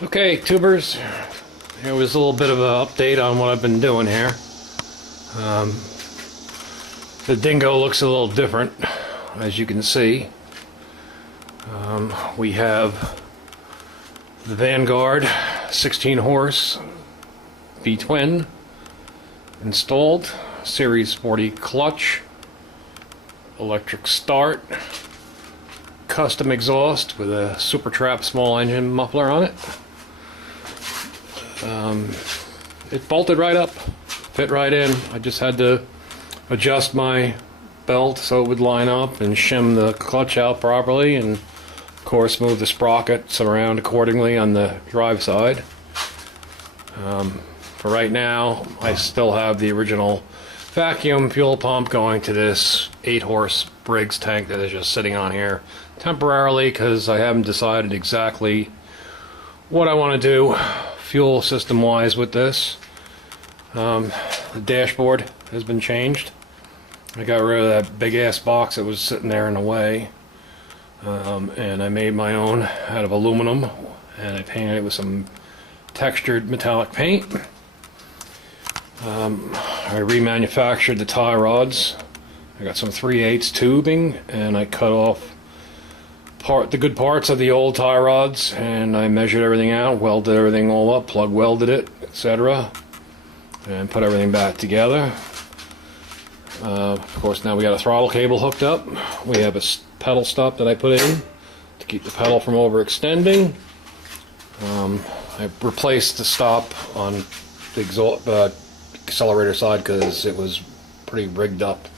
Okay, tubers, here was a little bit of an update on what I've been doing here. The Dingo looks a little different, as you can see. We have the Vanguard 16 horse V-twin installed, Series 40 clutch, electric start, custom exhaust with a Super Trap small engine muffler on it. It bolted right up, fit right in. I just had to adjust my belt so it would line up and shim the clutch out properly, and of course move the sprockets around accordingly on the drive side. For right now, I still have the original vacuum fuel pump going to this 8-horse Briggs tank that is just sitting on here temporarily because I haven't decided exactly what I want to do fuel system wise with this. The dashboard has been changed. I got rid of that big ass box that was sitting there in the way, and I made my own out of aluminum, and I painted it with some textured metallic paint. I remanufactured the tie rods. I got some 3/8 tubing, and I cut off the good parts of the old tie rods, and I measured everything out, welded everything all up, plug welded it, etc., and put everything back together. Of course, now we got a throttle cable hooked up. We have a pedal stop that I put in to keep the pedal from overextending. I replaced the stop on the accelerator side because it was pretty rigged up.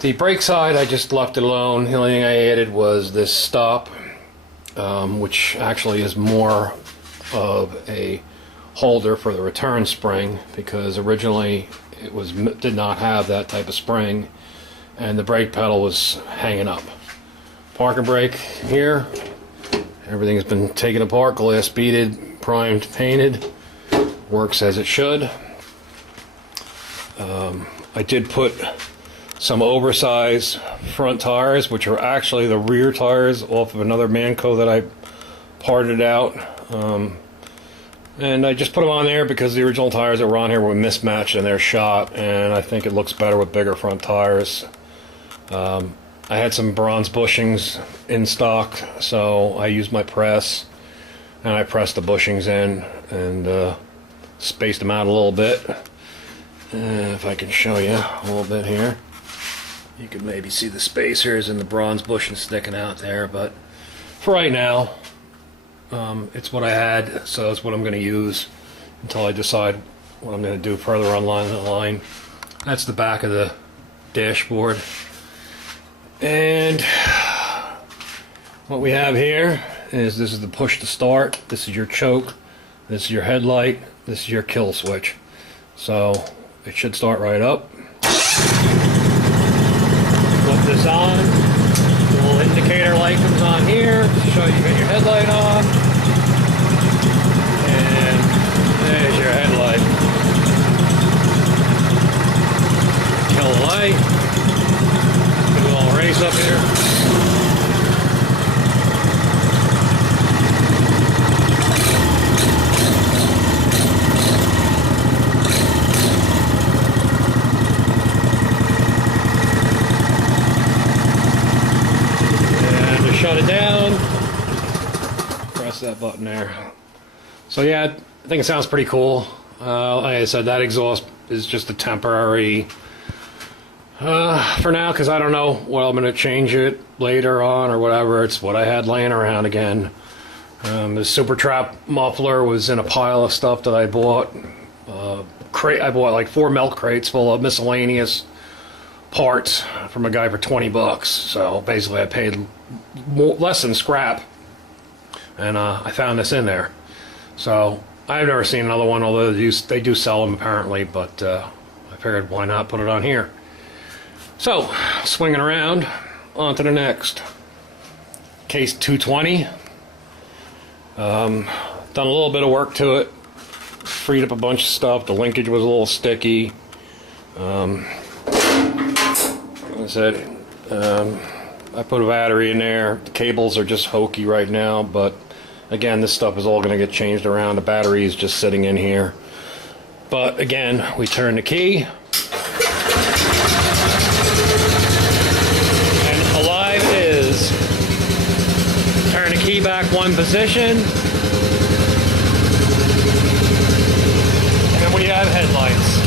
The brake side, I just left it alone. The only thing I added was this stop, which actually is more of a holder for the return spring, because originally it did not have that type of spring, and the brake pedal was hanging up. Parking brake here, everything's been taken apart, glass beaded, primed, painted, works as it should. I did put some oversized front tires, which are actually the rear tires off of another Manco that I parted out, and I just put them on there because the original tires that were on here were mismatched in their shop, and I think it looks better with bigger front tires. I had some bronze bushings in stock, so I used my press and I pressed the bushings in and spaced them out a little bit. If I can show you a little bit here, you can maybe see the spacers and the bronze bushing sticking out there, but for right now, it's what I had, so it's what I'm going to use until I decide what I'm going to do further on the line. That's the back of the dashboard. And what we have here is this is the push to start, this is your choke, this is your headlight, this is your kill switch. So it should start right up. Flip this on, the little indicator light comes on here to show you got your headlight on, and there's your headlight. Kill the light, do a little race up here. Shut it down, press that button there. So yeah, I think it sounds pretty cool. Like I said, that exhaust is just a temporary for now, because I don't know what I'm going to change it later on or whatever. It's what I had laying around again. The Super Trap muffler was in a pile of stuff that I bought. I bought like 4 milk crates full of miscellaneous parts from a guy for 20 bucks. So basically I paid less than scrap, and I found this in there. So I've never seen another one, although they do sell them apparently, but I figured why not put it on here. So swinging around on to the next case 220. Done a little bit of work to it, freed up a bunch of stuff. The linkage was a little sticky. Like I said, I put a battery in there. The cables are just hokey right now, but Again, this stuff is all going to get changed around. The battery is just sitting in here. But again, we turn the key. And alive it is. Turn the key back one position. And we have headlights.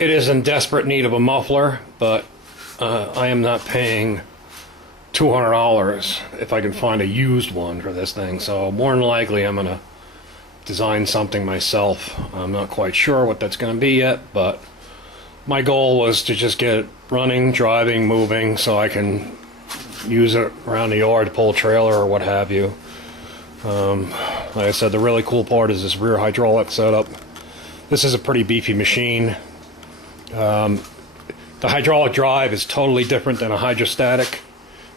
It is in desperate need of a muffler, but I am not paying $200 if I can find a used one for this thing. So more than likely I'm going to design something myself. I'm not quite sure what that's going to be yet, but my goal was to just get it running, driving, moving, so I can use it around the yard to pull a trailer or what have you. Like I said, the really cool part is this rear hydraulic setup. This is a pretty beefy machine. The hydraulic drive is totally different than a hydrostatic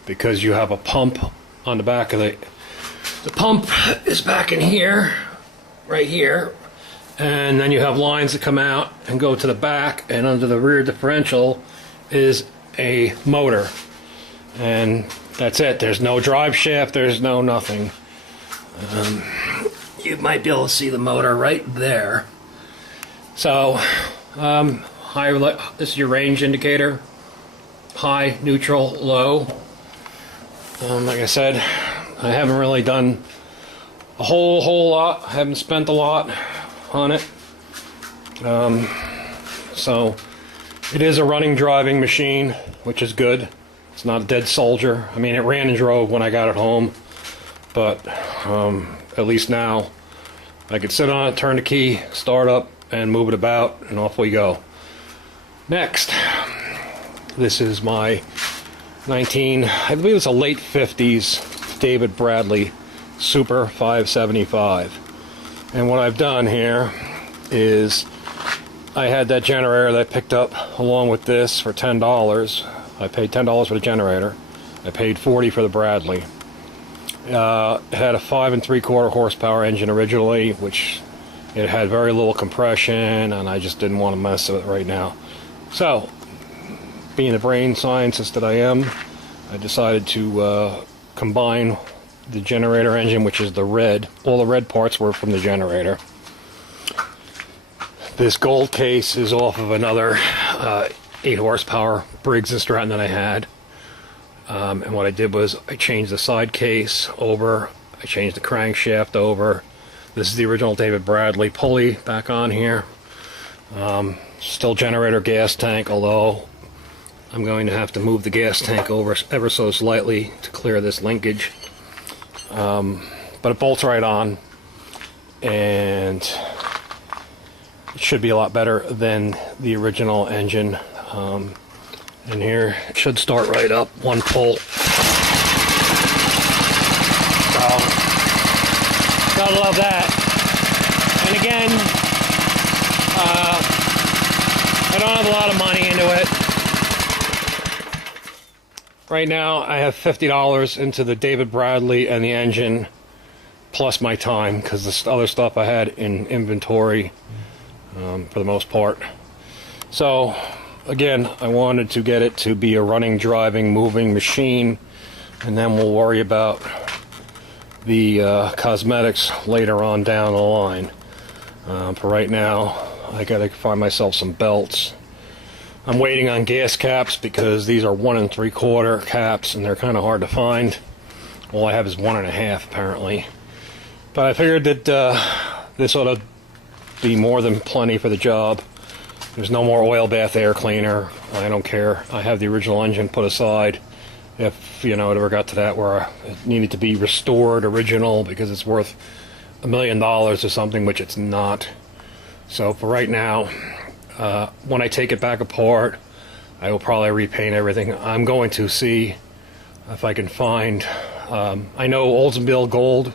because you have a pump on the back of the pump is back in here, right here, and then you have lines that come out and go to the back, and under the rear differential is a motor, and that's it. There's no drive shaft, there's no nothing. You might be able to see the motor right there. So this is your range indicator: high, neutral, low. Like I said, I haven't really done a whole lot. I haven't spent a lot on it. So it is a running, driving machine, which is good. It's not a dead soldier. I mean, it ran and drove when I got it home, but at least now I could sit on it, turn the key, start up, and move it about, and off we go. Next, this is my I believe it's a late 50s David Bradley Super 575. And what I've done here is I had that generator that I picked up along with this for $10. I paid $10 for the generator. I paid $40 for the Bradley. It had a 5 3/4 horsepower engine originally, which it had very little compression, and I just didn't want to mess with it right now. So, being the brain scientist that I am, I decided to combine the generator engine, which is the red. All the red parts were from the generator. This gold case is off of another 8 horsepower Briggs & Stratton that I had. And what I did was I changed the side case over, I changed the crankshaft over. This is the original David Bradley pulley back on here. Still generator gas tank, although I'm going to have to move the gas tank over ever so slightly to clear this linkage. But it bolts right on, and it should be a lot better than the original engine. And here it should start right up, one pull. So, gotta love that. And again, I don't have a lot of money into it. Right now I have $50 into the David Bradley and the engine, plus my time, because the other stuff I had in inventory for the most part. So again, I wanted to get it to be a running, driving, moving machine, and then we'll worry about the cosmetics later on down the line. For right now, I gotta find myself some belts. I'm waiting on gas caps because these are 1 3/4 caps, and they're kind of hard to find. All I have is 1 1/2 apparently. But I figured that this ought to be more than plenty for the job. There's no more oil bath air cleaner. I don't care. I have the original engine put aside if, you know, it ever got to that where it needed to be restored original because it's worth $1 million or something, which it's not. So for right now, when I take it back apart, I will probably repaint everything. I'm going to see if I can find, I know Oldsmobile Gold,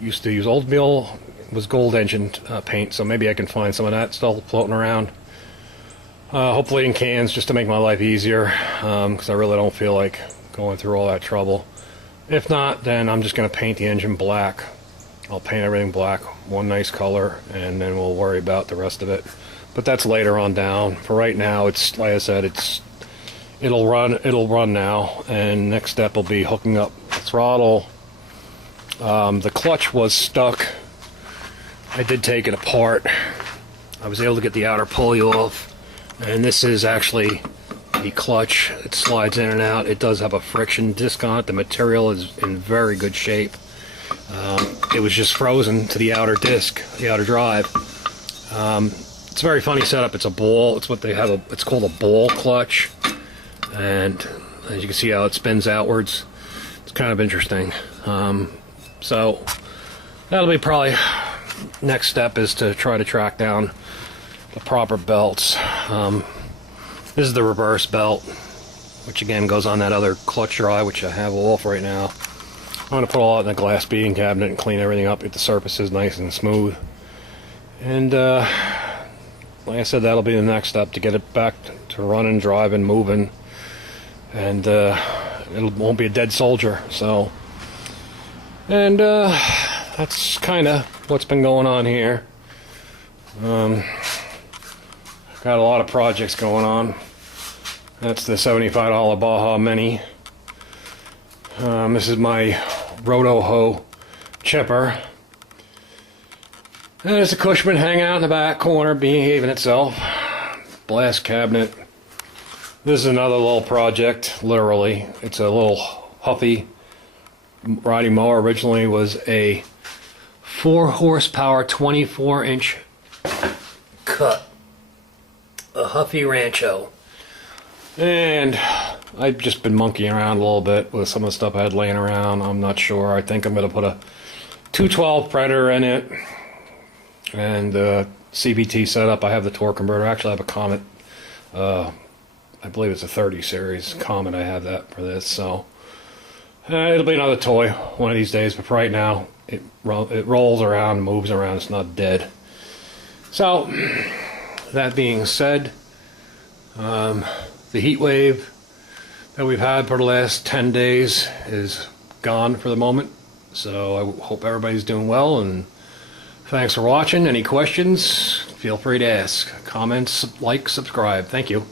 used to use Oldsmobile, was gold engine paint, so maybe I can find some of that still floating around. Hopefully in cans, just to make my life easier, because I really don't feel like going through all that trouble. If not, then I'm just going to paint the engine black. I'll paint everything black, one nice color, and then we'll worry about the rest of it but that's later on down. For right now, it's like I said, it'll run now, and next step will be hooking up the throttle. The clutch was stuck. I did take it apart. I was able to get the outer pulley off, and this is actually the clutch. It slides in and out. It does have a friction disc on it. The material is in very good shape. It was just frozen to the outer disc, the outer drive. It's a very funny setup. It's a ball. It's what they have. It's called a ball clutch, and as you can see how it spins outwards, it's kind of interesting. So that'll be probably next step, is to try to track down the proper belts. This is the reverse belt, which again goes on that other clutch drive, which I have off right now. I'm going to put all that in a glass beading cabinet and clean everything up, get the surfaces nice and smooth. And like I said, that'll be the next step, to get it back to running, driving, moving, and it won't be a dead soldier. So, and that's kind of what's been going on here. Got a lot of projects going on. That's the $75 Baja Mini. This is my Roto Hoe chipper. And there's a Cushman hangout in the back corner, behaving itself. Blast cabinet. This is another little project, literally. It's a little Huffy riding mower. Originally was a 4 horsepower, 24-inch cut. A Huffy Rancho. And I've just been monkeying around a little bit with some of the stuff I had laying around. I'm not sure. I think I'm going to put a 212 Predator in it. And CVT setup. I have the torque converter. Actually, I have a Comet. I believe it's a 30 series Comet. I have that for this. So it'll be another toy one of these days. But for right now, it rolls around, moves around. It's not dead. So that being said, the heat wave that we've had for the last 10 days is gone for the moment. So I hope everybody's doing well, and thanks for watching. Any questions, feel free to ask. Comments, like, subscribe. Thank you.